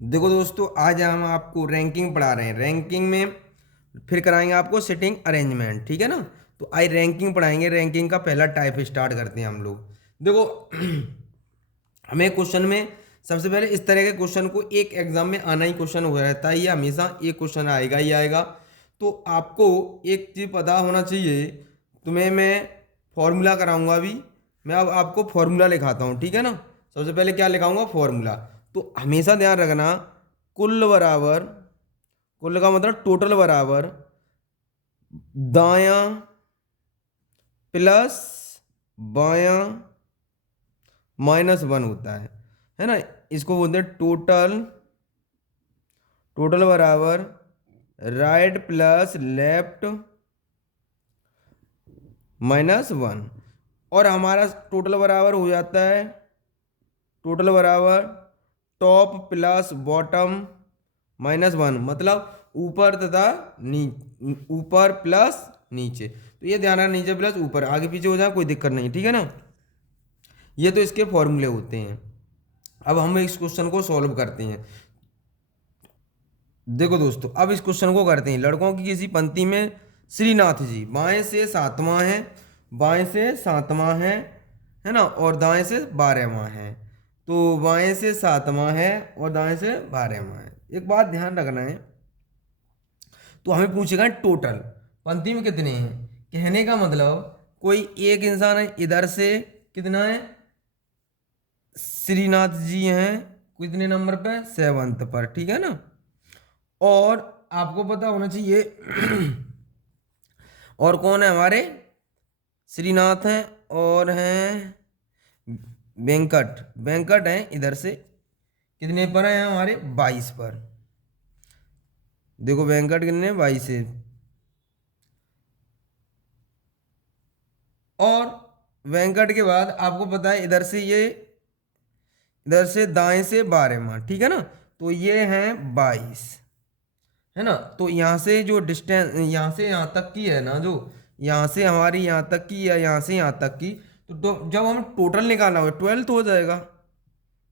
देखो दोस्तों, आज हम आपको रैंकिंग पढ़ा रहे हैं। रैंकिंग में फिर कराएंगे आपको सिटिंग अरेंजमेंट, ठीक है ना। तो आज रैंकिंग पढ़ाएंगे। रैंकिंग का पहला टाइप स्टार्ट करते हैं हम लोग। देखो हमें क्वेश्चन में सबसे पहले इस तरह के क्वेश्चन को एक एग्जाम में आना ही क्वेश्चन हो रहता है, ये हमेशा एक क्वेश्चन आएगा ही आएगा। तो आपको एक चीज़ पता होना चाहिए। तुम्हें मैं फॉर्मूला कराऊंगा अभी। मैं अब आपको फॉर्मूला लिखाता हूँ, ठीक है ना। सबसे पहले क्या लिखाऊंगा? फॉर्मूला। तो हमेशा ध्यान रखना, कुल बराबर, कुल का मतलब टोटल बराबर दायां प्लस बायां -1 होता है ना। इसको बोलते हैं टोटल। टोटल बराबर राइट प्लस लेफ्ट -1। और हमारा टोटल बराबर हो जाता है, टोटल बराबर टॉप प्लस बॉटम -1, मतलब ऊपर तथा ऊपर प्लस नीचे। तो ये ध्यान रखना, नीचे प्लस ऊपर, आगे पीछे हो जाए कोई दिक्कत नहीं, ठीक है ना। ये तो इसके फॉर्मूले होते हैं। अब हम इस क्वेश्चन को सॉल्व करते हैं। देखो दोस्तों, अब इस क्वेश्चन को करते हैं। लड़कों की किसी पंक्ति में श्रीनाथ जी बाएं से सातवां है, बाएं से सातवां है ना, और दाएं से 12वां है। तो बाएं से सातवां है और दाएं से 12वां है। एक बात ध्यान रखना है, तो हमें पूछेगा टोटल पंक्ति में कितने हैं। कहने का मतलब कोई एक इंसान है, इधर से कितना है, श्रीनाथ जी हैं कितने नंबर पे, 7th पर, ठीक है ना। और आपको पता होना चाहिए और कौन है हमारे, श्रीनाथ हैं और हैं वेंकट। वेंकट हैं इधर से कितने पर हैं हमारे, 22 पर। देखो वेंकट कितने, 22 है। और वेंकट के बाद आपको पता है इधर से ये, इधर से दाएं से 12वां, ठीक है ना। तो ये हैं 22, है ना। तो यहाँ से जो डिस्टेंस यहाँ से यहाँ तक की है ना, जो यहाँ से हमारी यहाँ तक की या यहाँ से यहाँ तक की, तो जब हम टोटल निकालना हो 12th हो जाएगा,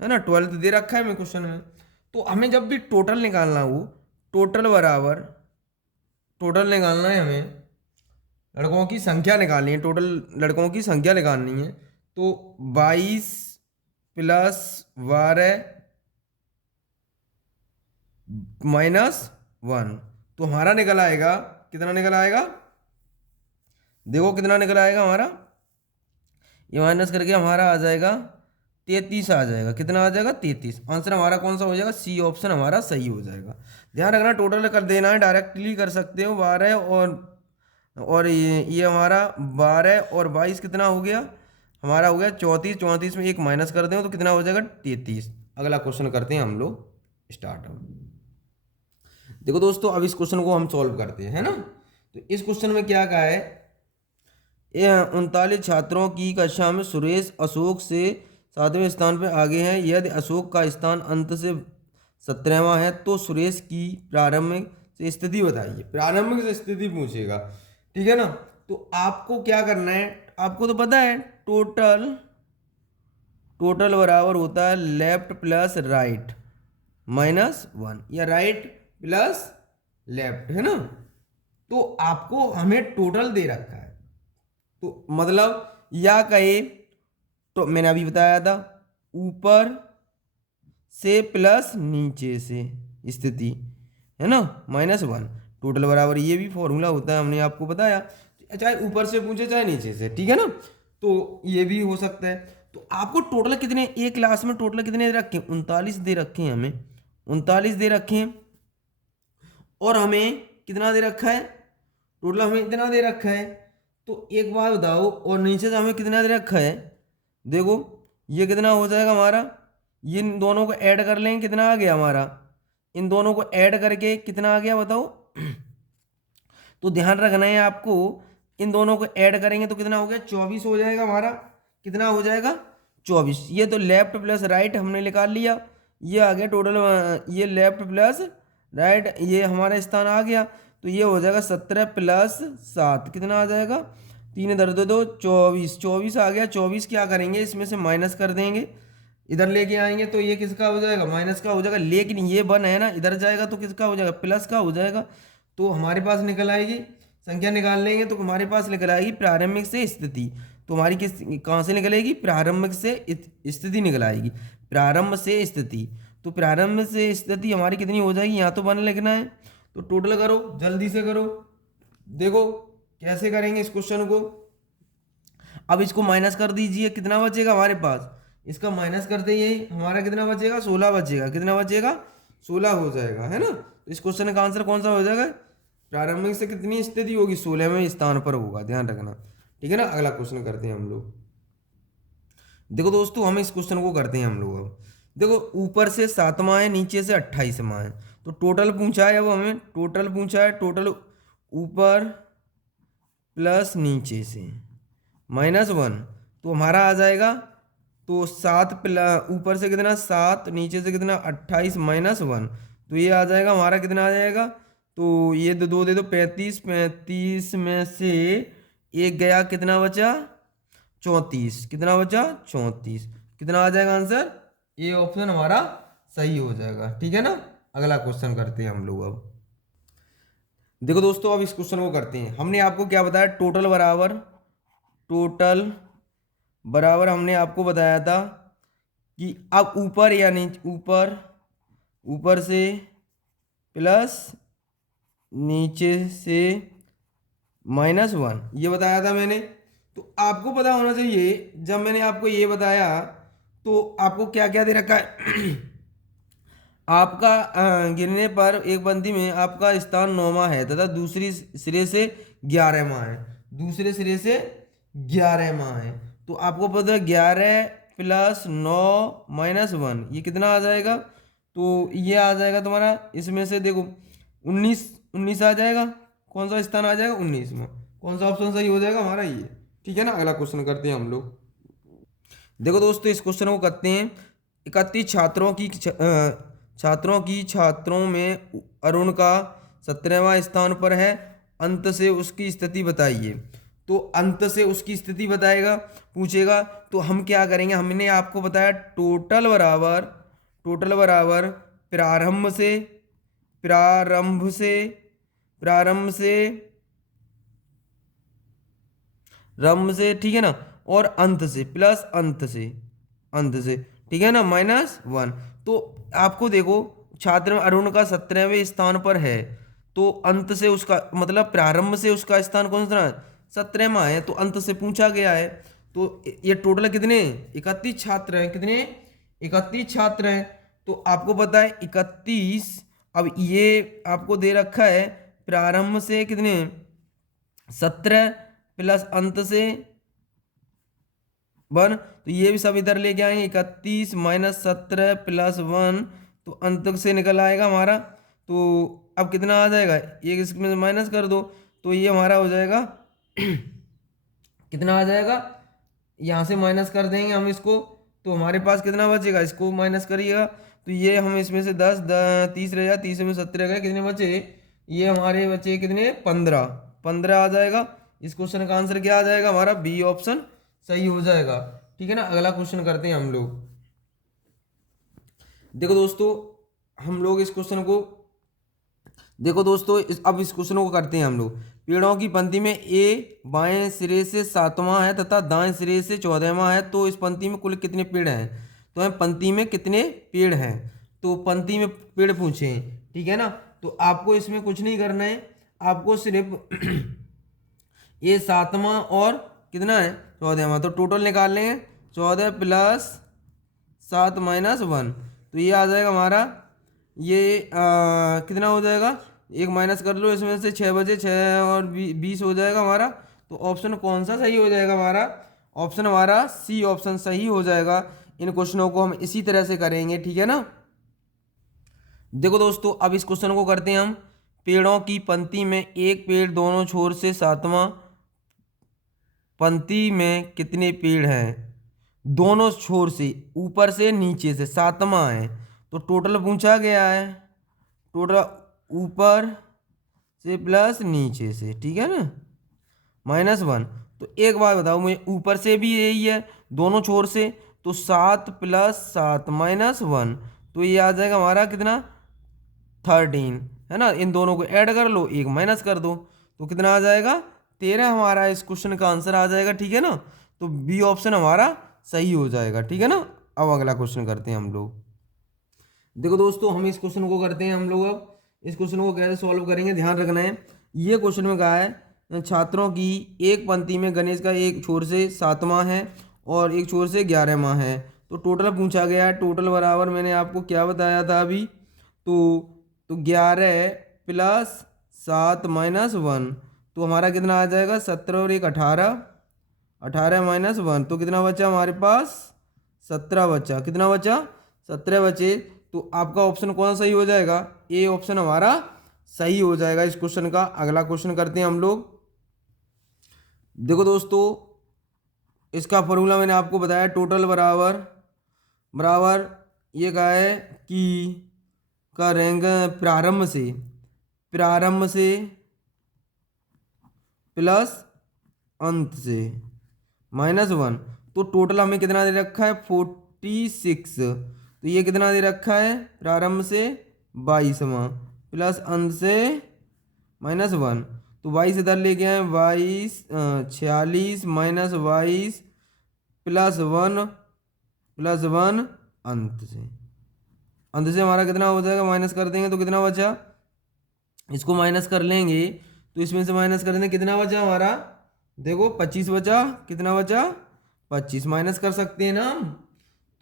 है ना। 12th दे रखा है मैं क्वेश्चन में। तो हमें जब भी टोटल निकालना हो, टोटल बराबर, टोटल निकालना है हमें, लड़कों की संख्या निकालनी है, टोटल लड़कों की संख्या निकालनी है। तो 22 प्लस 12 -1, तो हमारा निकल आएगा, कितना निकल आएगा, देखो कितना निकल आएगा हमारा, ये माइनस करके हमारा आ जाएगा 33 आ जाएगा। कितना आ जाएगा, 33। आंसर हमारा कौन सा हो जाएगा, सी ऑप्शन हमारा सही हो जाएगा। ध्यान रखना, टोटल कर देना है, डायरेक्टली कर सकते हो। 12 और ये हमारा 12 और 22 कितना हो गया, हमारा हो गया 34। 34 में एक माइनस कर दें तो कितना हो जाएगा, 33। अगला क्वेश्चन करते हैं हम लोग स्टार्ट। देखो दोस्तों, अब इस क्वेश्चन को हम सॉल्व करते हैं, है ना। तो इस क्वेश्चन में क्या कहा है, ये 39 छात्रों की कक्षा में सुरेश अशोक से 7वें स्थान पर आगे हैं। यदि अशोक का स्थान अंत से 17वां है तो सुरेश की प्रारंभिक से स्थिति बताइए। प्रारंभिक से स्थिति पूछेगा, ठीक है ना। तो आपको क्या करना है, आपको तो पता है टोटल, टोटल बराबर होता है लेफ्ट प्लस राइट -1, या राइट प्लस लेफ्ट, है ना। तो आपको हमें टोटल दे रखा है, तो मतलब या कहे तो मैंने अभी बताया था ऊपर से प्लस नीचे से स्थिति, है ना, -1। टोटल बराबर ये भी फॉर्मूला होता है, हमने आपको बताया, चाहे ऊपर से पूछे चाहे नीचे से, ठीक है ना। तो ये भी हो सकता है। तो आपको टोटल कितने, एक क्लास में टोटल कितने दे रखे हैं, 39 दे रखे हैं हमें, 39 दे रखे हैं। और हमें कितना दे रखा है, टोटल हमें इतना दे रखा है। तो एक बात बताओ, और नीचे से हमें कितना दे रखा है, देखो ये कितना हो जाएगा हमारा, ये इन दोनों को ऐड कर लेंगे, कितना आ गया हमारा, इन दोनों को ऐड करके कितना आ गया बताओ। तो ध्यान रखना है आपको, इन दोनों को ऐड करेंगे तो कितना हो गया, 24 हो जाएगा हमारा। कितना हो जाएगा, 24। ये तो लेफ्ट प्लस राइट हमने निकाल लिया, ये आ गया टोटल, ये लेफ्ट प्लस राइट, ये हमारा स्थान आ गया। तो ये हो जाएगा 17 प्लस 7, कितना आ जाएगा, 3 इधर दो 24, 24 आ गया। 24 क्या करेंगे, इसमें से माइनस कर देंगे, इधर लेके आएंगे तो ये किसका हो जाएगा, माइनस का हो जाएगा, लेकिन ये 1 है ना, इधर जाएगा तो किसका हो जाएगा, प्लस का हो जाएगा। तो हमारे पास निकल आएगी, संख्या निकाल लेंगे तो हमारे पास निकल आएगी प्रारंभिक से स्थिति। तो हमारी किस कहाँ से निकलेगी, प्रारंभिक से स्थिति निकल आएगी, प्रारंभ से स्थिति। तो प्रारंभ से स्थिति हमारी कितनी हो जाएगी, यहाँ तो 1 लिखना है, तो टोटल करो, जल्दी से करो। देखो कैसे करेंगे इस क्वेश्चन को। अब इसको माइनस कर दीजिए, कितना बचेगा हमारे पास, इसका माइनस करते ही हमारा कितना बचेगा, 16 बचेगा। कितना बचेगा, 16 हो जाएगा, है ना। तो इस क्वेश्चन का आंसर कौन सा हो जाएगा, प्रारंभिक से कितनी स्थिति होगी, 16वें स्थान पर होगा, ध्यान रखना, ठीक है ना। अगला क्वेश्चन करते हैं हम लोग। देखो दोस्तों हम इस क्वेश्चन को करते हैं हम लोग। अब देखो ऊपर से 7वां है, नीचे से 28वां है, तो टोटल पूछा है, अब हमें टोटल पूछा है, टोटल ऊपर प्लस नीचे से -1, तो हमारा आ जाएगा, तो 7 ऊपर से कितना 7, नीचे से कितना 28 -1, तो ये आ जाएगा हमारा, कितना आ जाएगा, तो ये दो दे दो 35, 35 में से एक गया, कितना बचा 34, कितना बचा 34, कितना आ जाएगा आंसर, ये ऑप्शन हमारा सही हो जाएगा, ठीक है ना। अगला क्वेश्चन करते हैं हम लोग। अब देखो दोस्तों अब इस क्वेश्चन को करते हैं। हमने आपको क्या बताया, टोटल बराबर हमने आपको बताया था कि अब ऊपर या नीचे, ऊपर से प्लस नीचे से -1, ये बताया था मैंने। तो आपको पता होना चाहिए, जब मैंने आपको ये बताया तो आपको क्या क्या दे रखा है आपका गिनने पर एक पंक्ति में आपका स्थान 9वां है तथा दूसरी सिरे से 11वां है, दूसरे सिरे से 11वां है। तो आपको पता है 11 प्लस 9 -1, ये कितना आ जाएगा, तो ये आ जाएगा तुम्हारा, इसमें से देखो 19 आ जाएगा, कौन सा स्थान आ जाएगा 19 में, कौन सा ऑप्शन सही हो जाएगा हमारा ये, ठीक है ना। अगला क्वेश्चन करते हैं हम लोग। देखो दोस्तों इस क्वेश्चन को करते हैं। 31 छात्रों में अरुण का 17वां स्थान पर है, अंत से उसकी स्थिति बताइए। तो अंत से उसकी स्थिति बताएगा, पूछेगा, तो हम क्या करेंगे, हमने आपको बताया टोटल बराबर रम से ठीक है ना, और अंत से प्लस अंत से ठीक है ना -1। तो आपको देखो छात्र अरुण का 17वें स्थान पर है, तो अंत से उसका मतलब प्रारंभ से उसका स्थान कौन सा है, 17वां है, तो अंत से पूछा गया है। तो ये टोटल कितने 31 छात्र हैं, कितने 31 छात्र हैं। तो आपको पता है 31, अब ये आपको दे रखा है प्रारंभ से कितने 17 प्लस अंत से 1, तो ये भी सब इधर लेके आएंगे, 31 -17 + 1, तो अंत से निकल आएगा हमारा। तो अब कितना आ जाएगा, ये इसमें माइनस कर दो, तो ये हमारा हो जाएगा कितना आ जाएगा, यहाँ से माइनस कर देंगे हम इसको, तो हमारे पास कितना बचेगा, इसको माइनस करिएगा, तो ये हम इसमें से 10 30 रह जाए, 30 में 17 गए, कितने बचे, ये हमारे बचे कितने 15 आ जाएगा। इस क्वेश्चन का आंसर क्या आ जाएगा हमारा, बी ऑप्शन सही हो जाएगा, ठीक है ना। अगला क्वेश्चन करते हैं हम लोग। देखो दोस्तों हम लोग इस क्वेश्चन को अब इस क्वेश्चन को करते हैं हम लोग। पेड़ों की पंक्ति में ए बाएं सिरे से 7वां है तथा दाएं सिरे से 14वां है, तो इस पंक्ति में कुल कितने पेड़ हैं। तो हम पंक्ति में कितने पेड़ हैं, तो पंक्ति में पेड़ पूछे हैं, ठीक है ना। तो आपको इसमें कुछ नहीं करना है, आपको सिर्फ ये 7वां और कितना है 14वां, तो टोटल निकाल लेंगे 14 + 7 - 1, तो ये आ जाएगा हमारा, ये कितना हो जाएगा, एक माइनस कर लो इसमें से, 6 बजे 6 और 20 हो जाएगा हमारा। तो ऑप्शन कौन सा सही हो जाएगा हमारा, ऑप्शन हमारा सी ऑप्शन सही हो जाएगा। इन क्वेश्चनों को हम इसी तरह से करेंगे, ठीक है ना। देखो दोस्तों अब इस क्वेश्चन को करते हैं हम। पेड़ों की पंक्ति में एक पेड़ दोनों छोर से 7वां पंक्ति में कितने पेड़ हैं, दोनों छोर से, ऊपर से नीचे से 7वां है, तो टोटल पूछा गया है, टोटल ऊपर से प्लस नीचे से, ठीक है ना -1। तो एक बात बताओ मुझे, ऊपर से भी यही है दोनों छोर से, तो 7 प्लस 7 माइनस 1, तो ये आ जाएगा हमारा कितना 13, है ना। इन दोनों को ऐड कर लो, एक माइनस कर दो, तो कितना आ जाएगा 13 हमारा इस क्वेश्चन का आंसर आ जाएगा। ठीक है ना, तो बी ऑप्शन हमारा सही हो जाएगा। ठीक है ना। अब अगला क्वेश्चन करते हैं हम लोग। देखो दोस्तों, हम इस क्वेश्चन को करते हैं हम लोग। अब इस क्वेश्चन को कैसे सॉल्व करेंगे ध्यान रखना है। ये क्वेश्चन में कहा है छात्रों की एक पंक्ति में गणेश का एक छोर से 7वां है और एक छोर से 11वां है, तो टोटल पूछा गया है। टोटल बराबर मैंने आपको क्या बताया था अभी, तो 11 प्लस 7 माइनस 1, तो हमारा कितना आ जाएगा 17 और एक 18, 18 माइनस 1, तो कितना बचा हमारे पास 17 बचा। कितना बचा 17 बचे, तो आपका ऑप्शन कौन सा सही हो जाएगा, ए ऑप्शन हमारा सही हो जाएगा इस क्वेश्चन का। अगला क्वेश्चन करते हैं हम लोग। देखो दोस्तों, इसका फॉर्मूला मैंने आपको बताया, टोटल बराबर बराबर ये कहा है कि का रैंक प्रारंभ से प्लस अंत से -1, तो टोटल हमें कितना दे रखा है 46, तो ये कितना दे रखा है प्रारंभ से 22वां प्लस अंत से -1, तो 22 इधर लेके आए 22 46 माइनस 22 प्लस 1 अंत से हमारा कितना हो जाएगा, माइनस कर देंगे तो कितना बचा, इसको माइनस कर लेंगे तो इसमें से माइनस कर देंगे, कितना बचा हमारा, देखो 25 बचा। कितना बचा 25, माइनस कर सकते हैं ना हम,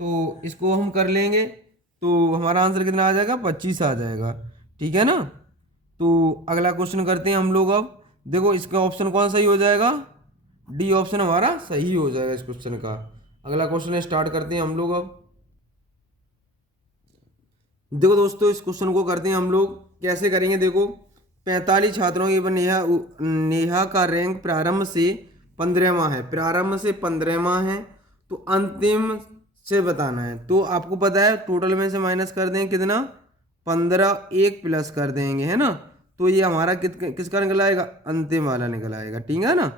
तो इसको हम कर लेंगे तो हमारा आंसर कितना आ जाएगा 25 आ जाएगा। ठीक है ना। तो अगला क्वेश्चन करते हैं हम लोग। अब देखो इसका ऑप्शन कौन सही हो जाएगा, डी ऑप्शन हमारा सही हो जाएगा इस क्वेश्चन का। अगला क्वेश्चन स्टार्ट करते हैं हम लोग। अब देखो दोस्तों, इस क्वेश्चन को करते हैं हम लोग, कैसे करेंगे देखो। 45 छात्रों की नेहा का रैंक प्रारंभ से 15वां है, प्रारंभ से 15वां है, तो अंतिम से बताना है। तो आपको पता है टोटल में से माइनस कर देंगे कितना 15, एक प्लस कर देंगे, है ना, तो ये हमारा किसका निकल आएगा, अंतिम वाला निकल आएगा। ठीक है ना,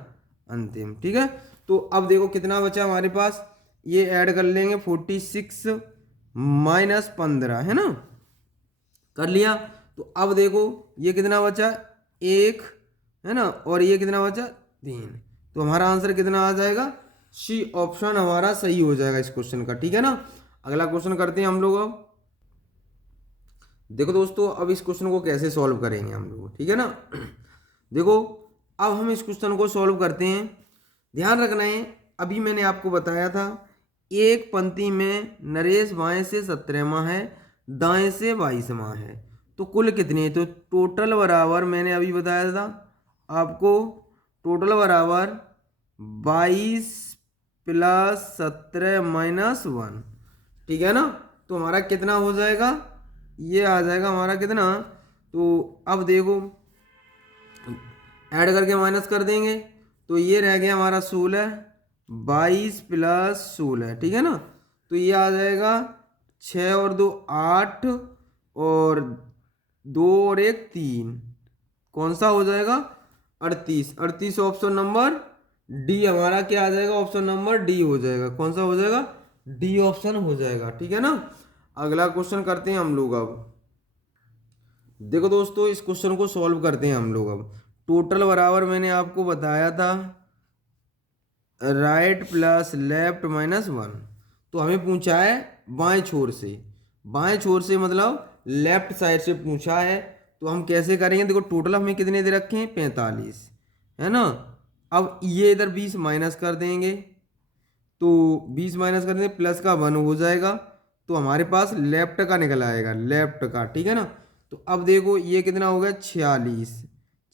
अंतिम। ठीक है, तो अब देखो कितना बचा हमारे पास, ये ऐड कर लेंगे 46 माइनस 15, है ना, कर लिया। तो अब देखो ये कितना बचा 1, है ना, और ये कितना बचा 3, तो हमारा आंसर कितना आ जाएगा, सी ऑप्शन हमारा सही हो जाएगा इस क्वेश्चन का। ठीक है ना। अगला क्वेश्चन करते हैं हम लोग। अब देखो दोस्तों, अब इस क्वेश्चन को कैसे सॉल्व करेंगे हम लोग, ठीक है ना। देखो अब हम इस क्वेश्चन को सॉल्व करते हैं, ध्यान रखना है। अभी मैंने आपको बताया था एक पंक्ति में नरेश बाएं से 17वां है, दाएं से 22वां है, तो कुल कितनी है, तो टोटल बराबर मैंने अभी बताया था आपको, टोटल बराबर 22 प्लस 17 माइनस 1। ठीक है ना, तो हमारा कितना हो जाएगा, ये आ जाएगा हमारा कितना, तो अब देखो ऐड करके माइनस कर देंगे, तो ये रह गया हमारा 16, 22 प्लस 16। ठीक है ना, तो ये आ जाएगा 6 और 2 8 और 2 और 1 3, कौन सा हो जाएगा 38। 38 ऑप्शन नंबर डी हमारा क्या आ जाएगा, ऑप्शन नंबर डी हो जाएगा। कौन सा हो जाएगा, डी ऑप्शन हो जाएगा। ठीक है ना। अगला क्वेश्चन करते हैं हम लोग। अब देखो दोस्तों, इस क्वेश्चन को सॉल्व करते हैं हम लोग। अब टोटल बराबर मैंने आपको बताया था राइट प्लस लेफ्ट माइनस 1, तो हमें पूछा है बाएं छोर से, बाएं छोर से मतलब लेफ्ट साइड से पूछा है, तो हम कैसे करेंगे, देखो टोटल हमें कितने दे रखे हैं 45, है ना। अब ये इधर 20 माइनस कर देंगे, तो 20 माइनस कर देंगे प्लस का 1 हो जाएगा, तो हमारे पास लेफ्ट का निकल आएगा, लेफ्ट का। ठीक है ना, तो अब देखो ये कितना हो गया 46,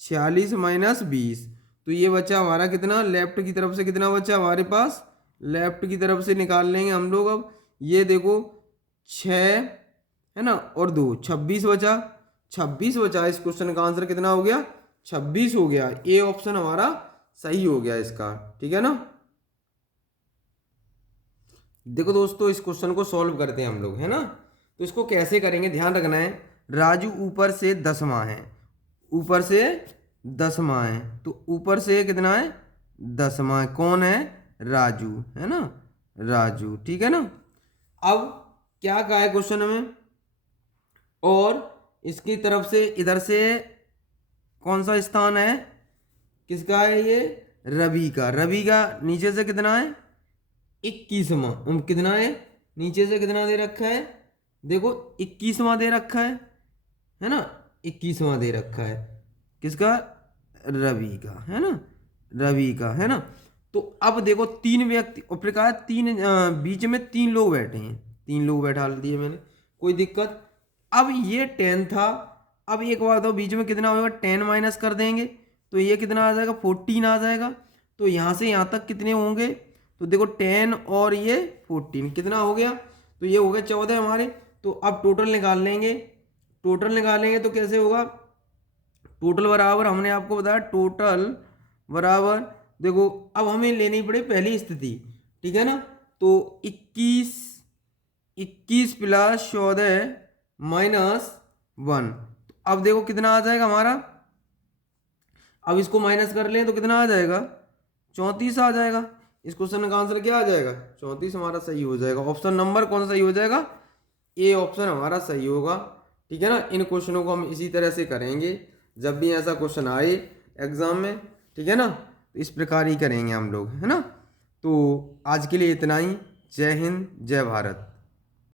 46 माइनस 20, तो ये बचा हमारा कितना, लेफ्ट की तरफ से कितना बचा हमारे पास, लेफ्ट की तरफ से निकाल लेंगे हम लोग। अब ये देखो 6 है ना और 2 26 बचा, 26 बचा। इस क्वेश्चन का आंसर कितना हो गया 26 हो गया। ए ऑप्शन हमारा सही हो गया इसका। ठीक है ना। देखो दोस्तों, इस क्वेश्चन को सॉल्व करते हैं हम लोग, है ना। तो इसको कैसे करेंगे ध्यान रखना है। राजू ऊपर से 10वां है, ऊपर से 10वां है, तो ऊपर से कितना है 10वां, कौन है राजू, है ना। राजू। ठीक है ना। अब क्या कहा है क्वेश्चन में, और इसकी तरफ से इधर से कौन सा स्थान है, किसका है ये, रवि का। रवि का नीचे से कितना है, 21वां। कितना है, नीचे से कितना दे रखा है, देखो 21वां दे रखा है ना, 21वां दे रखा है, किसका, रवि का, है ना, रवि का, है ना। तो अब देखो तीन व्यक्ति और प्रकार तीन बीच में तीन लोग बैठे हैं, तीन लोग बैठा दिए मैंने, कोई दिक्कत। अब ये 10 था, अब एक बात बताओ बीच में कितना होगा, 10 माइनस कर देंगे तो ये कितना आ जाएगा, 14 आ जाएगा। तो यहाँ से यहाँ तक कितने होंगे, तो देखो 10 और ये 14 कितना हो गया, तो ये हो गया 14 हमारे। तो अब टोटल निकाल लेंगे, टोटल निकालेंगे तो कैसे होगा, टोटल बराबर हमने आपको बताया, टोटल बराबर देखो अब हमें लेनी पड़े पहली स्थिति, ठीक है ना। तो 21 21 प्लस 14 माइनस 1, अब देखो कितना आ जाएगा हमारा, अब इसको माइनस कर लें तो कितना आ जाएगा, 34 आ जाएगा। इस क्वेश्चन का आंसर क्या आ जाएगा, 34 हमारा सही हो जाएगा। ऑप्शन नंबर कौन सा सही हो जाएगा, ए ऑप्शन हमारा सही होगा। ठीक है ना। इन क्वेश्चनों को हम इसी तरह से करेंगे जब भी ऐसा क्वेश्चन आए एग्जाम में, ठीक है ना, तो इस प्रकार ही करेंगे हम लोग, है ना। तो आज के लिए इतना ही। जय हिंद, जय भारत।